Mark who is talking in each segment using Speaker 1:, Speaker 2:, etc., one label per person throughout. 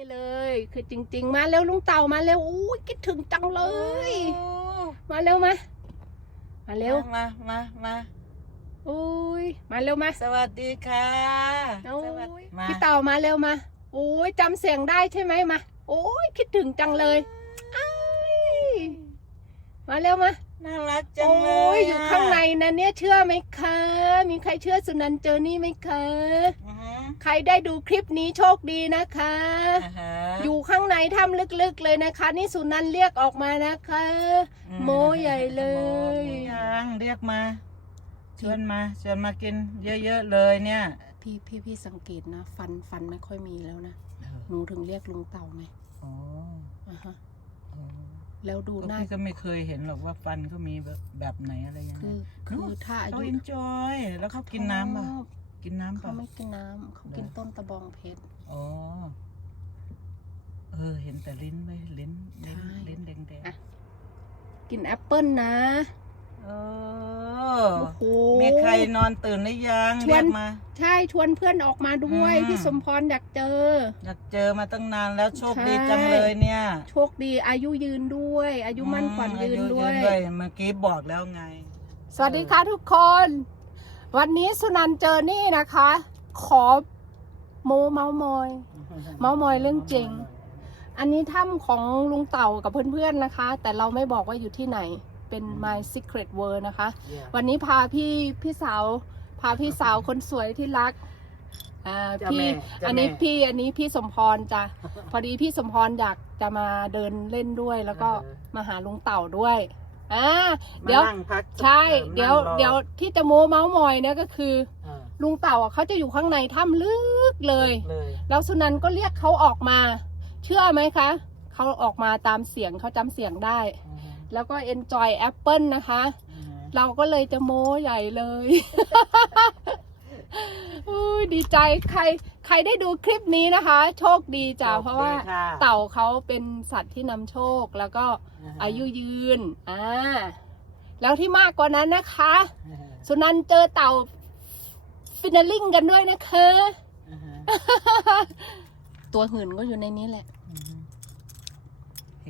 Speaker 1: นี่เลย คือจริง ๆ มาเร็วลุงเต่ามาเร็วอู้ยคิดถึงจังเลย มาเร็วมามาเร็ว
Speaker 2: มามามา
Speaker 1: อุ้ยมาเร็วมา
Speaker 2: สวัสดีค่ะโอ้ส
Speaker 1: วัสยมาพี่เต่ามาเร็วมาโอ้ยจำเสียงได้ใช่ไหมมาโอ้ยคิดถึงจังเลยอ้ายมาเร็วมา
Speaker 2: น่ารักจังโอ้เลยย
Speaker 1: อยู่ข้างในนะเนี่ยเชื่อไหมคะ มีใครเชื่อสุนันเจอนี่ไหมคะอือฮึ ใครได้ดูคลิปนี้โชคดีนะคะอ่าฮะอยู่ข้างในถ้ำลึกๆเลยนะคะ นี่สุนันเรียกออกมานะคะอืโมใหญ่เลยโม
Speaker 2: ยังเรียกมาชวนมาชวนมากินเยอะๆเลยเนี่ย
Speaker 1: พี่พี่พี่สังเกตนะ ฟันฟันไม่ค่อยมีแล้วนะหนูถึงเรียกลุงเต่าไงอ๋ออ่าฮะอ๋อแล้วดูก็หน้าพี่
Speaker 2: ก็ไม่เคยเห็นหรอกว่าฟันเขามีแบบแบบไหนอะไรยังไงคือคือถ้าอาเขายุเอนจอยแล้วเขากินน้ำป่ะชอบ กินน้ำเขาป่ะ
Speaker 1: ไม่กินน้ำเขากินต้นตะบองเพชร อ๋อ
Speaker 2: เออ เห็นแต่ลิ้นไว้ยลิ้นลิ้นใช่ลิ้นแดงแดงอะ
Speaker 1: กินแอปเปิลนะเอ
Speaker 2: อ โอ้โห มีใครนอนตื่นหรือยังชวน เรียกมา
Speaker 1: ใช่ชวนเพื่อนออกมาด้วยอืม พี่สมพรอยากเจอ
Speaker 2: อยากเจอมาตั้งนานแล้วโชคดีใช่จังเลยเนี่ย
Speaker 1: โชคดีอายุยืนด้วย อายุมั่นขวัญอืมยืนอาด้วย
Speaker 2: เมื่อกี้บอกแล้วไง
Speaker 1: สวัสดีค่ะทุกคน วันนี้สุนันเจอนี่นะคะ ขอโมเมาส์มอย เม้ามอยเรื่องจริง อันนี้ถ้ำของลุงเต่ากับเพื่อนๆนะคะ แต่เราไม่บอกว่าอยู่ที่ไหนเป็น my secret world นะคะ วันนี้พาพี่พี่สาว พาพี่สาวคนสวยที่รักอ่าจ้ะพี่แม่จ้ะอันนี้แม่ พี่อันนี้พี่สมพรจ้ะพอดีพี่สมพรอยากจะมาเดินเล่นด้วย แล้วก็เออมาหาลุงเต่าด้วย อ่าเดี๋ยว มานั่งพักใช่ออเดี๋ยว นั่งรอเดี๋ยวที่จะโมเมาส์มอยเนี่ยก็คือเออลุงเต่าอะเขาจะอยู่ข้างในถ้ำลึกเลย เลยแล้วสุนันก็เรียกเขาออกมา เชื่อไหมคะ เขาออกมาตามเสียงเขาจำเสียงได้ อือฮึแล้วก็ enjoy apple นะคะ อือฮึเราก็เลยจะโม้ใหญ่เลย อุ้ยดีใจใคร ใครได้ดูคลิปนี้นะคะ โชคดีจ้ะเพราะว่าโอคค่ะเต่าเขาเป็นสัตว์ที่นำโชคแล้วก็ฮะ อายุยืน อ่า แล้วที่มากกว่านั้นนะคะอ่าฮะสุนันเจอเต่าฟินาลิงกันด้วยนะคะอ่าฮะตัวหื่นก็อยู่ในนี้แหละอือฮึเฮ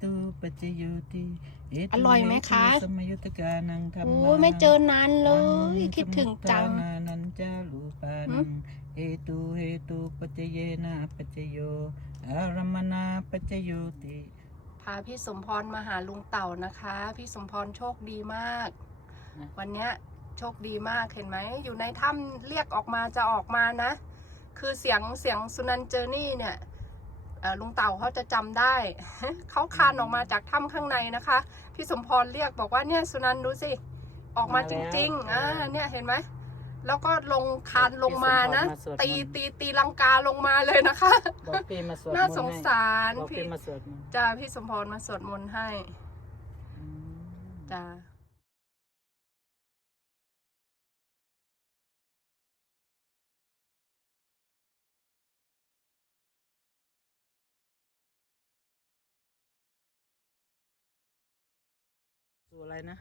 Speaker 1: ตุปัจจโยติเตุอร่อยไหมคะเตุสมยุตกานังธรรโอ้มายไม่เจอนานเลย คิดถึงจังนานันจารูปานังเฮตุเฮตุปัจจเยนะปัจจโยอารมณาปัจจโยติ พาพี่สมพรมาหาลุงเต่านะคะ พี่สมพรโชคดีมากนะวันเนี้ยโชคดีมากเห็นไหม อยู่ในถ้ำเรียกออกมาจะออกมานะ คือเสียงเสียงสุนันเจอร์นี่เนี่ยเอ่อลุงเต่าเขาจะจำได้ เขาคลานออกมาจากถ้ำข้างในนะคะ พี่สมพรเรียกบอกว่าเนี่ยสุนันดูสิ ออกมาจริงๆอ่าเนี่ยเห็นไหม แล้วก็ลงคานลงมานะ ตีตีตีลังกาลงมาเลยนะคะ
Speaker 2: บอกพี่มาสวดมนต์น่า
Speaker 1: สงสาร
Speaker 2: ให้บอกพี่พี่มาสวดมนต์
Speaker 1: จ้าพี่สมพรมาสวดมนต์ให้อืมจ้าสูอะไรนะ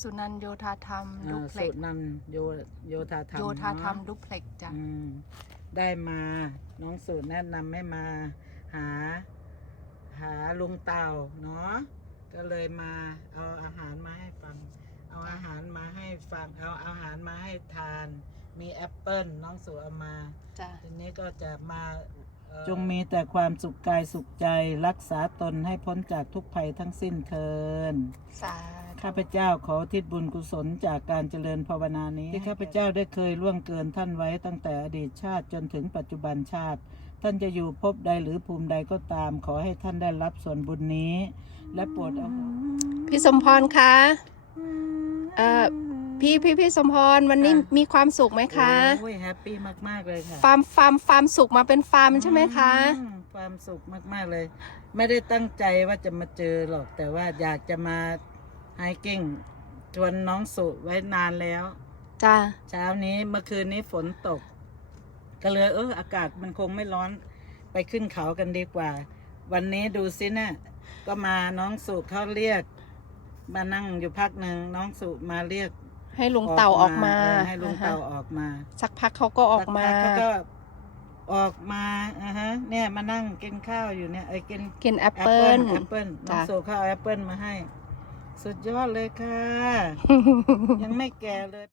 Speaker 1: สุนันโยธาธรรมด
Speaker 2: ุอ่าเพล็สูกตรนำโยโยธาธรร
Speaker 1: มโยธาธรรมเนอะดุเพล็กจ้ะอืม
Speaker 2: ได้มาน้องสูตรแนะนำให้มาหา หาลุงเต่าเนาะก็เลยมาเอาอาหารมาให้ฟัง เอาอาหารมาให้ฟัง เอาอาหารมาให้ทาน มีแอปเปิลน้องสูตรเอามาจ้ะทีนี้ก็จะมาจงมีแต่ความสุขกายสุขใจรักษาตนให้พ้นจากทุกภัยทั้งสิ้นเคินสา ข้าพเจ้าขอทิศบุญกุศลจากการเจริญภาวนานี้ ที่ข้าพเจ้าได้เคยล่วงเกินท่านไว้ตั้งแต่อดีตชาติจนถึงปัจจุบันชาติ ท่านจะอยู่ภพใดหรือภูมิใดก็ตาม ขอให้ท่านได้รับส่วนบุญนี้ และโปรดเอา
Speaker 1: พี่สมพรคะเอ่อพี่พี่พี่สมพรวันนี้มีความสุขไหมคะ
Speaker 2: โอ้ยแฮปปี้มากๆเลยค่ะ
Speaker 1: ฟาร์มฟาร์มฟาร์มสุขมาเป็นฟาร์มใช่ไหมคะอืม
Speaker 2: ความสุขมากๆเลย ไม่ได้ตั้งใจว่าจะมาเจอหรอกแต่ว่าอยากจะมา ไเก่งชวนน้องสุไว้นานแล้ว จ้า เช้านี้เมื่อคืนนี้ฝนตก ก็เลยเอออากาศมันคงไม่ร้อนไปขึ้นเขากันดีกว่า วันนี้ดูสินะ่ะก็มาน้องสุเขาเรียก มานั่งอยู่พักหนึ่งน้องสุมาเรียก
Speaker 1: ให้ลุงเต่าออกมา
Speaker 2: ให้ลุงเต่าออกมา
Speaker 1: สักพักเขาก็ออกมาเขา
Speaker 2: ก็ออกมาอะฮะ เนี่ยมานั่งกินข้าวอยู่เนี่ยไ
Speaker 1: อ้ยกินกินแอปเปิ้ล
Speaker 2: แอปเปิ้ลน้องสุเขาเอาแอปเปิ้ลมาให้ สุดยอดเลยค่ะ ยังไม่แก่เลย